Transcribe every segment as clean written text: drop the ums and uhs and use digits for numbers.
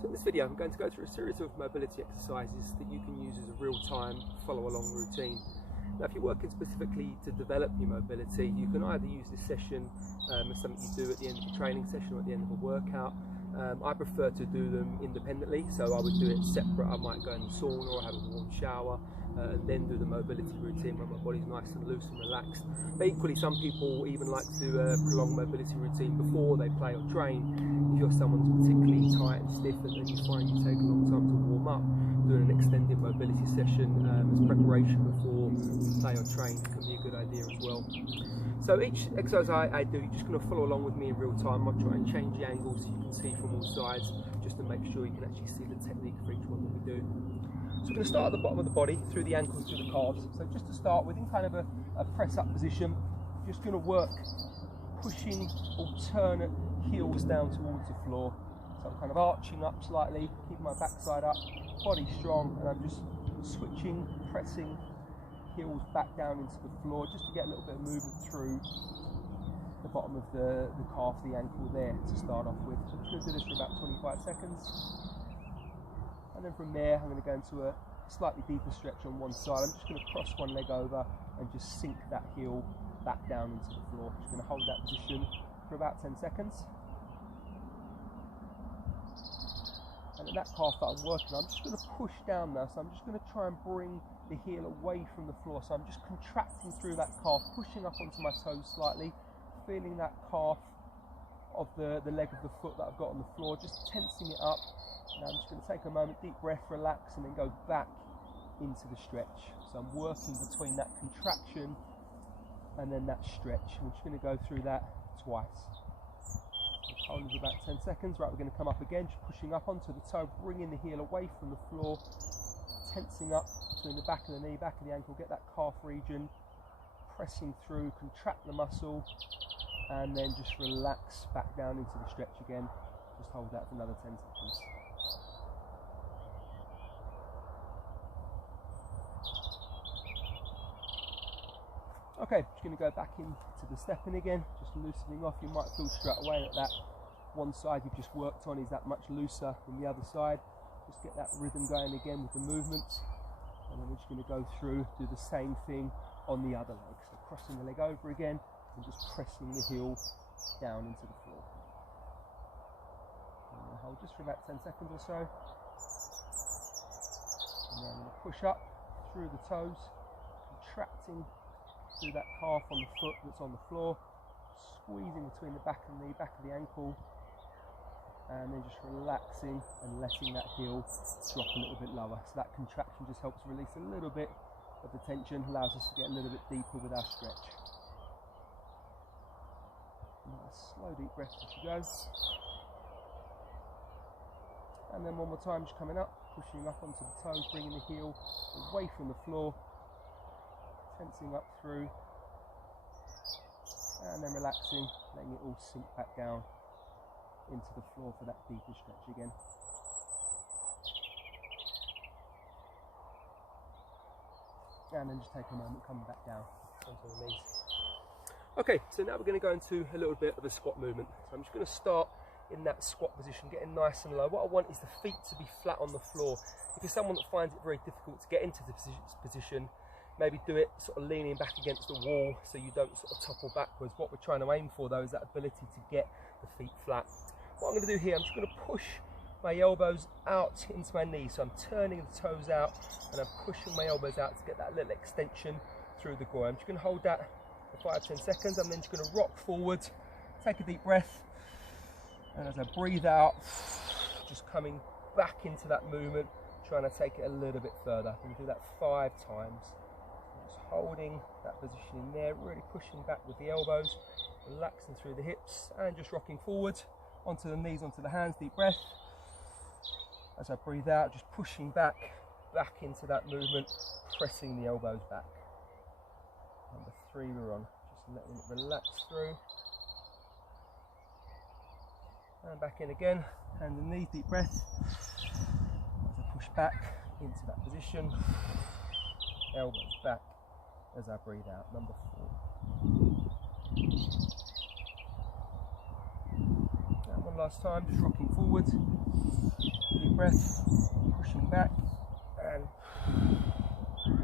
So in this video I'm going to go through a series of mobility exercises that you can use as a real-time follow-along routine. Now if you're working specifically to develop your mobility, you can either use this session as something you do at the end of a training session or at the end of a workout. I prefer to do them independently, so I would do it separate. I might go in the sauna or have a warm shower and then do the mobility routine when my body's nice and loose and relaxed. But equally, some people even like to do a prolonged mobility routine before they play or train. If you're someone who's particularly tight and stiff and you find you take a long time to warm up, doing an extended mobility session as preparation before you play or train can be a good idea as well. So each exercise I do, you're just going to follow along with me in real time. I'll try and change the angle so you can see from all sides, just to make sure you can actually see the technique for each one that we do. So we're going to start at the bottom of the body, through the ankles, through the calves. So just to start with, in kind of a press up position, just going to work pushing alternate heels down towards the floor. So I'm kind of arching up slightly, keeping my backside up, body strong, and I'm just switching, pressing heels back down into the floor just to get a little bit of movement through the bottom of the calf, the ankle there to start off with. So I'm just going to do this for about 25 seconds. And then from there, I'm going to go into a slightly deeper stretch on one side. I'm just going to cross one leg over and just sink that heel back down into the floor. Just going to hold that position for about 10 seconds. And at that calf that I'm working on, I'm just going to push down now. So I'm just going to try and bring the heel away from the floor. So I'm just contracting through that calf, pushing up onto my toes slightly, feeling that calf of the leg of the foot that I've got on the floor, just tensing it up. Now I'm just going to take a moment, deep breath, relax, and then go back into the stretch. So I'm working between that contraction and then that stretch. I'm just going to go through that twice. Holding for about 10 seconds. Right, we're going to come up again, just pushing up onto the toe, bringing the heel away from the floor, tensing up between the back of the knee, back of the ankle, get that calf region, pressing through, contract the muscle, and then just relax back down into the stretch again. Just hold that for another 10 seconds. Okay, just going to go back into the stepping again, just loosening off. You might feel straight away that that one side you've just worked on is that much looser than the other side. Just get that rhythm going again with the movements, and then we're just going to go through, do the same thing on the other leg. So crossing the leg over again and just pressing the heel down into the floor. And then hold just for about 10 seconds or so. And then I'm going to push up through the toes, contracting through that calf on the foot that's on the floor, squeezing between the back of the knee, back of the ankle, and then just relaxing and letting that heel drop a little bit lower. So that contraction just helps release a little bit of the tension, allows us to get a little bit deeper with our stretch. Nice slow deep breath as you go. And then one more time, just coming up, pushing up onto the toes, bringing the heel away from the floor, tensing up through, and then relaxing, letting it all sink back down into the floor for that deeper stretch again. And then just take a moment, come back down onto the knees. Okay, so now we're going to go into a little bit of a squat movement. So I'm just going to start in that squat position, getting nice and low. What I want is the feet to be flat on the floor. If you're someone that finds it very difficult to get into the position, maybe do it sort of leaning back against the wall so you don't sort of topple backwards. What we're trying to aim for though is that ability to get the feet flat. What I'm going to do here, I'm just going to push my elbows out into my knees. So I'm turning the toes out and I'm pushing my elbows out to get that little extension through the groin. I'm just going to hold that for 5-10 seconds. I'm then just going to rock forward, take a deep breath, and as I breathe out, just coming back into that movement, trying to take it a little bit further. I'm going to do that 5 times. Holding that position in there, really pushing back with the elbows, relaxing through the hips, and just rocking forward onto the knees, onto the hands. Deep breath. As I breathe out, just pushing back into that movement, pressing the elbows back. Number 3 we're on, just letting it relax through. And back in again, hands and knees, deep breath. As I push back into that position, elbows back as I breathe out. Number 4. And one last time, just rocking forward, breath, pushing back and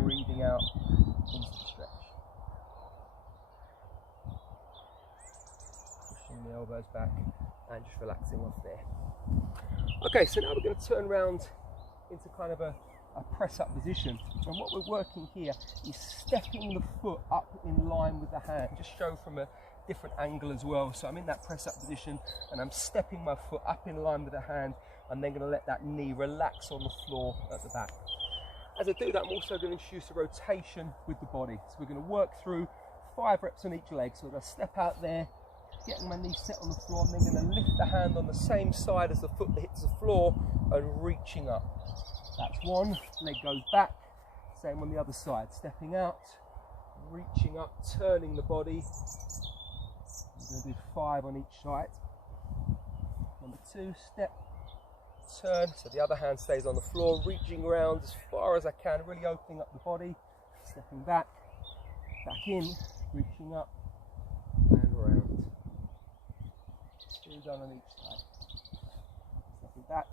breathing out into the stretch. Pushing the elbows back and just relaxing off there. Okay, so now we're going to turn around into kind of a press up position, and what we're working here is stepping the foot up in line with the hand. Just show from a different angle as well. So I'm in that press up position and I'm stepping my foot up in line with the hand. I'm then going to let that knee relax on the floor at the back. As I do that, I'm also going to introduce a rotation with the body. So we're going to work through 5 reps on each leg. So I'm going to step out there, getting my knee set on the floor. I'm then going to lift the hand on the same side as the foot that hits the floor and reaching up. That's 1, leg goes back, same on the other side, stepping out, reaching up, turning the body. I'm going to do 5 on each side. Number 2, step, turn, so the other hand stays on the floor, reaching around as far as I can, really opening up the body, stepping back in, reaching up and around. 2 done on each side. Stepping back,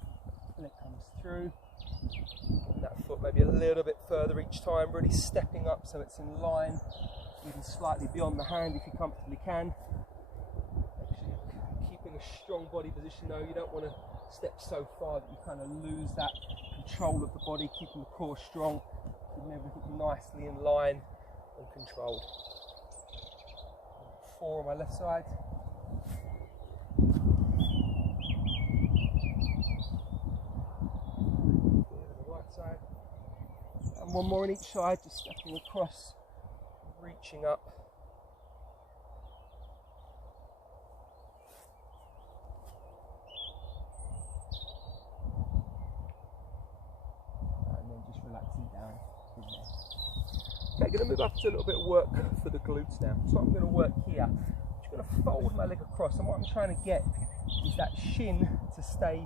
leg comes through. That foot maybe a little bit further each time, really stepping up so it's in line, even slightly beyond the hand if you comfortably can. Actually, keeping a strong body position though, you don't want to step so far that you kind of lose that control of the body, keeping the core strong, keeping everything nicely in line and controlled. 4 on my left side. Side. And 1 more on each side, just stepping across, reaching up. And then just relaxing down from there. Okay, going to move up to a little bit of work for the glutes now. So I'm going to work here. I'm just going to fold my leg across, and what I'm trying to get is that shin to stay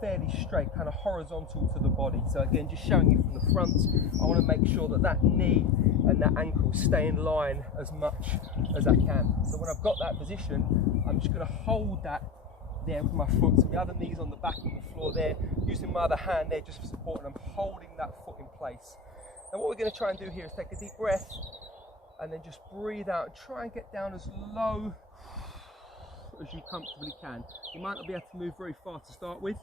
fairly straight, kind of horizontal to the body. So again, just showing you from the front, I want to make sure that that knee and that ankle stay in line as much as I can. So when I've got that position, I'm just going to hold that there with my foot. So the other knee's on the back of the floor there, using my other hand there just for support, and I'm holding that foot in place. And what we're going to try and do here is take a deep breath and then just breathe out and try and get down as low as you comfortably can. You might not be able to move very far to start with,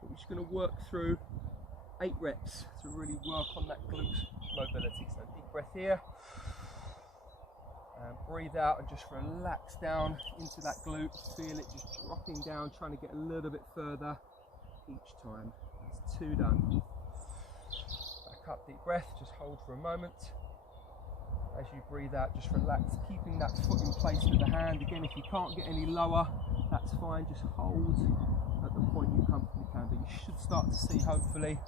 but we're just going to work through 8 reps to really work on that glute mobility. So deep breath here, and breathe out and just relax down into that glute. Feel it just dropping down, trying to get a little bit further each time. That's 2 done. Back up, deep breath, just hold for a moment. As you breathe out, just relax, keeping that foot in place with the hand. Again, if you can't get any lower, that's fine, just hold at the point you comfortably can, but you should start to see, hopefully,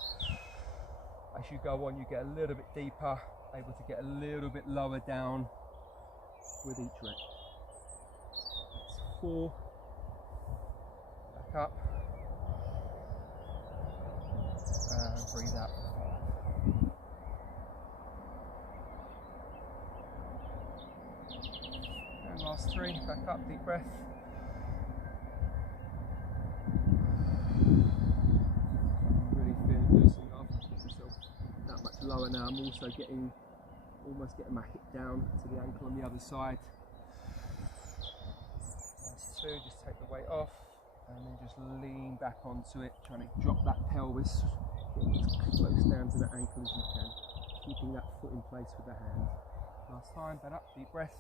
as you go on, you get a little bit deeper, able to get a little bit lower down with each rep. That's 4, back up, and breathe out for 5. And last 3, back up, deep breath. Lower now. I'm also almost getting my hip down to the ankle on the other side. Last 2, just take the weight off and then just lean back onto it, trying to drop that pelvis, getting as close down to the ankle as you can, keeping that foot in place with the hand. Last time, back up, deep breath.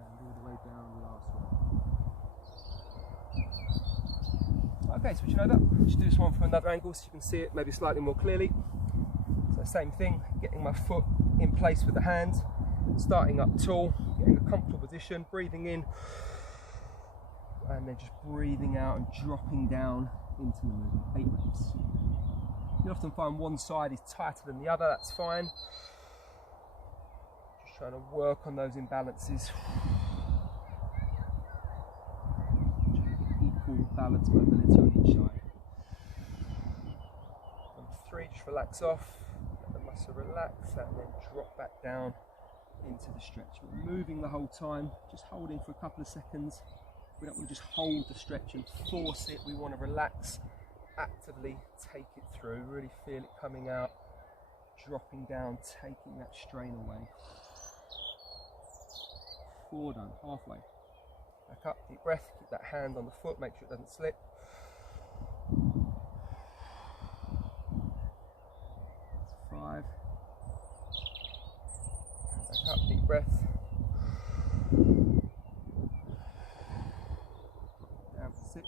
And all the way down, the last one. Okay, switching over, just do this one from another angle so you can see it maybe slightly more clearly. So same thing, getting my foot in place with the hand, starting up tall, getting a comfortable position, breathing in, and then just breathing out and dropping down into the movement. 8 reps. You often find one side is tighter than the other, that's fine. Just trying to work on those imbalances. Balance mobility on each side. Number 3, just relax off, let the muscle relax and then drop back down into the stretch. We're moving the whole time, just holding for a couple of seconds We don't want to just hold the stretch and force it. We want to relax, actively take it through, really feel it coming out, dropping down, taking that strain away. 4 done, halfway. Back up, deep breath, keep that hand on the foot, make sure it doesn't slip. 5. Back up, deep breath. Down for 6.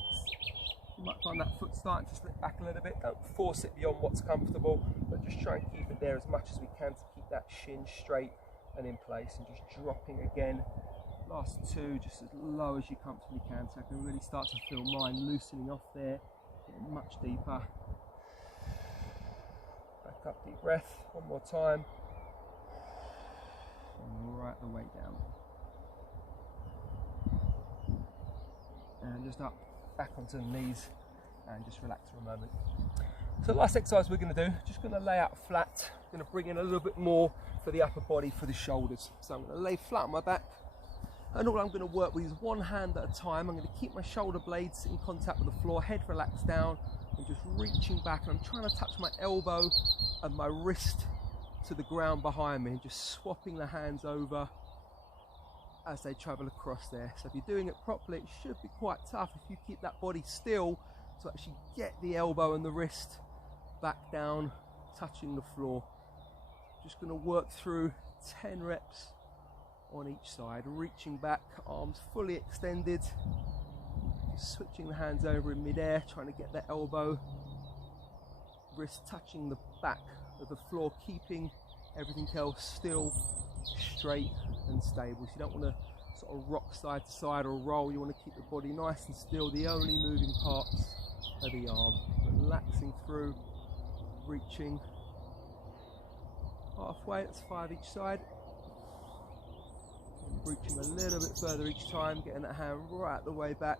You might find that foot starting to slip back a little bit. Don't force it beyond what's comfortable, but just try and keep it there as much as we can to keep that shin straight and in place, and just dropping again. Last 2, just as low as you comfortably can, so I can really start to feel mine loosening off there, getting much deeper. Back up, deep breath, one more time, and right the way down. And just up, back onto the knees, and just relax for a moment. So the last exercise we're going to do, just going to lay out flat, going to bring in a little bit more for the upper body, for the shoulders. So I'm going to lay flat on my back, and all I'm going to work with is one hand at a time. I'm going to keep my shoulder blades in contact with the floor, head relaxed down, and just reaching back, and I'm trying to touch my elbow and my wrist to the ground behind me, and just swapping the hands over as they travel across there. So if you're doing it properly, it should be quite tough if you keep that body still to actually get the elbow and the wrist back down, touching the floor. Just going to work through 10 reps on each side, reaching back, arms fully extended, just switching the hands over in midair, trying to get that elbow, wrist touching the back of the floor, keeping everything else still straight and stable. So you don't want to sort of rock side to side or roll. You want to keep the body nice and still. The only moving parts are the arm. Relaxing through, reaching halfway, that's 5 each side. And reaching a little bit further each time, getting that hand right the way back.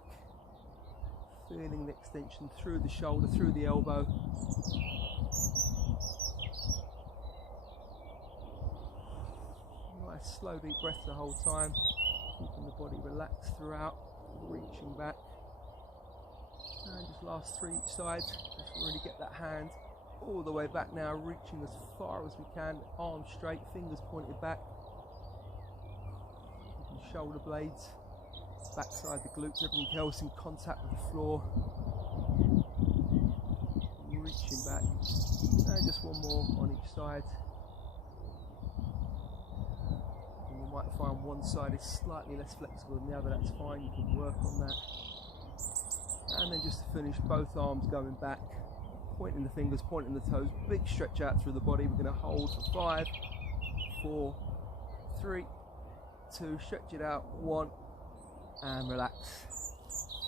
Feeling the extension through the shoulder, through the elbow. Nice slow deep breath the whole time, keeping the body relaxed throughout, reaching back. And just last 3 each side, just really get that hand all the way back now, reaching as far as we can, arms straight, fingers pointed back. Keeping shoulder blades, backside the glutes, everything else in contact with the floor. Reaching back, and just one more on each side. And you might find one side is slightly less flexible than the other, that's fine, you can work on that. And then just to finish, both arms going back, pointing the fingers, pointing the toes, big stretch out through the body. We're going to hold for 5, 4, 3, 2, stretch it out, 1, and relax.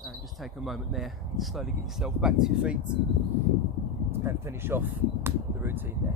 And just take a moment there, slowly get yourself back to your feet and finish off the routine there.